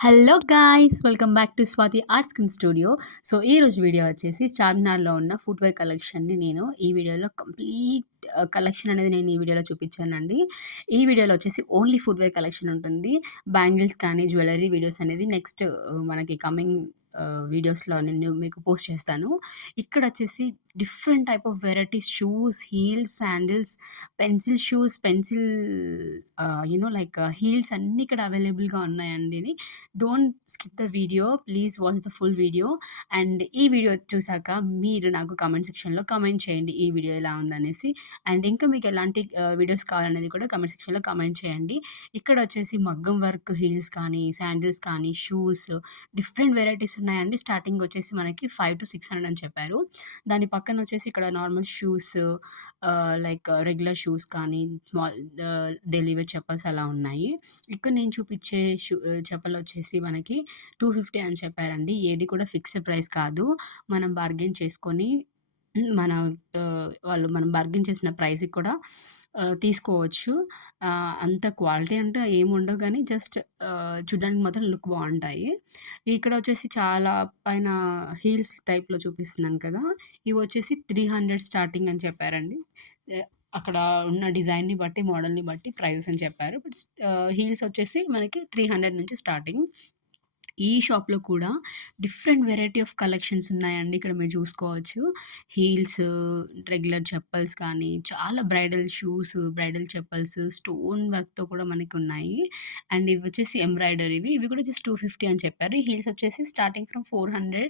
Hello guys! Welcome back to Swathi arts come studio. So, ఈరోజు video వచ్చేసి చార్మినార్‌లో ఉన్న footwear కలెక్షన్‌ని నేను ఈ వీడియోలో కంప్లీట్ కలెక్షన్ అనేది నేను ఈ వీడియోలో చూపించానండి. ఈ వీడియోలో వచ్చేసి ఓన్లీ ఫుట్‌వేర్ కలెక్షన్ ఉంటుంది. బ్యాంగిల్స్ కానీ, జ్యువెల్లరీ వీడియోస్ అనేవి నెక్స్ట్ మనకి కమింగ్ వీడియోస్‌లో నేను మీకు పోస్ట్ చేస్తాను. ఇక్కడొచ్చేసి different type of varieties shoes, heels, sandals, pencil shoes, pencil like heels అన్నీ ఇక్కడ అవైలబుల్‌గా ఉన్నాయండి. Don't skip the video. Please watch the full video. And ఈ వీడియో చూసాక మీరు నాకు కామెంట్ సెక్షన్‌లో కామెంట్ చేయండి. ఈ వీడియో ఎలా ఉందనేసి. అండ్ ఇంకా మీకు ఎలాంటి వీడియోస్ కావాలనేది కూడా కామెంట్ సెక్షన్‌లో కామెంట్ చేయండి. ఇక్కడ వచ్చేసి మగ్గం వర్క్ హీల్స్ కానీ, శాండిల్స్ కానీ, షూస్ డిఫరెంట్ వెరైటీస్ ఉన్నాయండి. స్టార్టింగ్ వచ్చేసి మనకి 500-600 అని చెప్పారు. దాని పక్కన వచ్చేసి ఇక్కడ normal shoes like regular shoes కానీ, స్మాల్ డైలీ వేర్ చెప్పల్స్ అలా ఉన్నాయి. ఇక్కడ నేను చూపించే చెప్పలొచ్చేసి మనకి 250 అని చెప్పారండి. ఏది కూడా ఫిక్స్డ్ ప్రైస్ కాదు. మనం బార్గెయిన్ చేసుకొని మన మనం బార్గెయిన్ చేసిన ప్రైస్‌కి కూడా తీసుకోవచ్చు. అంత క్వాలిటీ అంటే ఏముండవు గానీ జస్ట్ చూడ్డానికి మాత్రం లుక్ బావుంటాయి. ఇక్కడ వచ్చేసి చాలా పైన హీల్స్ టైప్‌లో చూపిస్తున్నాను కదా! ఇవొచ్చేసి 300 స్టార్టింగ్ అని చెప్పారండి. ఎ అక్కడ ఉన్న డిజైన్‌ని బట్టి, మోడల్‌ని బట్టి ప్రైజెస్ అని చెప్పారు. హీల్స్ వచ్చేసి మనకి 300 నుంచి స్టార్టింగ్. ఈ షాప్‌లో కూడా డిఫరెంట్ వెరైటీ ఆఫ్ కలెక్షన్స్ ఉన్నాయండి. ఇక్కడ మీరు చూసుకోవచ్చు. హీల్స్, రెగ్యులర్ చెప్పల్స్ కానీ, చాలా bridal shoes, bridal chappals, stone వర్క్‌తో కూడా మనకున్నాయి. అండ్ ఇవొచ్చేసి ఎంబ్రాయిడరీవి. ఇవి కూడా జస్ట్ 250 అని చెప్పారు. ఈ హీల్స్ వచ్చేసి స్టార్టింగ్ ఫ్రమ్ 400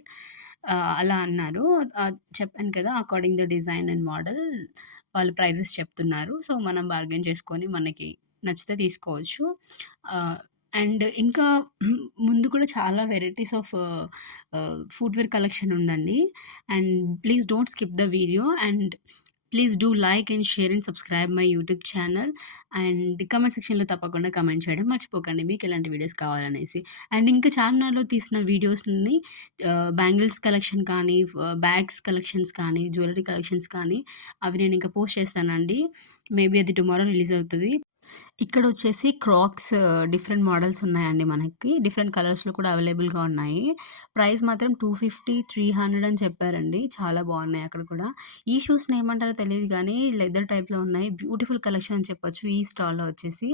అలా అన్నారు. చెప్పాను కదా! According the design and model వాళ్ళు ప్రైజెస్ చెప్తున్నారు. సో, మనం బార్గెయిన్ చేసుకొని మనకి నచ్చితే తీసుకోవచ్చు. ఆహ్, అండ్ ఇంకా ముందు కూడా చాలా వెరైటీస్ ఆఫ్ ఫుట్‌వేర్ కలెక్షన్ ఉందండి. And please don't skip the video and please do like and share and subscribe my YouTube channel. And comment సెక్షన్‌లో తప్పకుండా కామెంట్ చేయడం మర్చిపోకండి మీకు ఎలాంటి వీడియోస్ కావాలనేసి. అండ్ ఇంకా చార్మినార్‌లో తీసిన వీడియోస్‌ని బ్యాంగిల్స్ కలెక్షన్ కానీ, బ్యాగ్స్ కలెక్షన్స్ కానీ, జ్యువెల్లరీ కలెక్షన్స్ కానీ అవి నేను ఇంకా పోస్ట్ చేస్తానండి. మేబీ అది టుమారో రిలీజ్ అవుతది. ఇక్కడొచ్చేసి క్రాక్స్ డిఫరెంట్ మోడల్స్ ఉన్నాయండి మనకి. డిఫరెంట్ కలర్స్‌లో కూడా అవైలబుల్‌గా ఉన్నాయి. ప్రైస్ మాత్రం 250, 300 అని చెప్పారండి. చాలా బాగున్నాయి అక్కడ కూడా. ఈ షూస్‌ని ఏమంటారో తెలీదు గానీ లెదర్ టైప్‌లో ఉన్నాయి. బ్యూటిఫుల్ కలెక్షన్ అని చెప్పొచ్చు ఈ స్టాల్‌లో వచ్చేసి.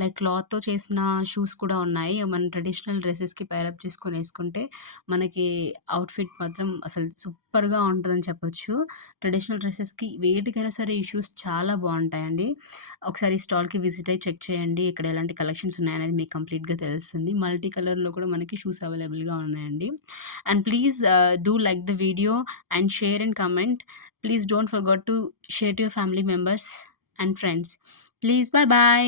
లైక్ క్లాత్‌తో చేసిన షూస్ కూడా ఉన్నాయి. మన ట్రెడిషనల్ డ్రెసెస్‌కి పేరప్ చేసుకొని ఏసుకుంటే మనకి అవుట్‌ఫిట్ మాత్రం అసలు సూపర్‌గా ఉంటదని చెప్పొచ్చు. ట్రెడిషనల్ డ్రెసెస్‌కి వేటికైనా సరే ఈ షూస్ చాలా బావుంటాయండి. ఒకసారి స్టాల్‌కి విజిట్ అయ్యి చెక్ చేయండి. ఇక్కడ ఎలాంటి కలెక్షన్స్ ఉన్నాయనేది మీకు కంప్లీట్‌గా తెలుస్తుంది. మల్టీ కలర్‌లో కూడా మనకి షూస్ అవైలబుల్‌గా ఉన్నాయండి. And please do like the video and share and comment. Please don't forget to share to your family members and friends. Please by by.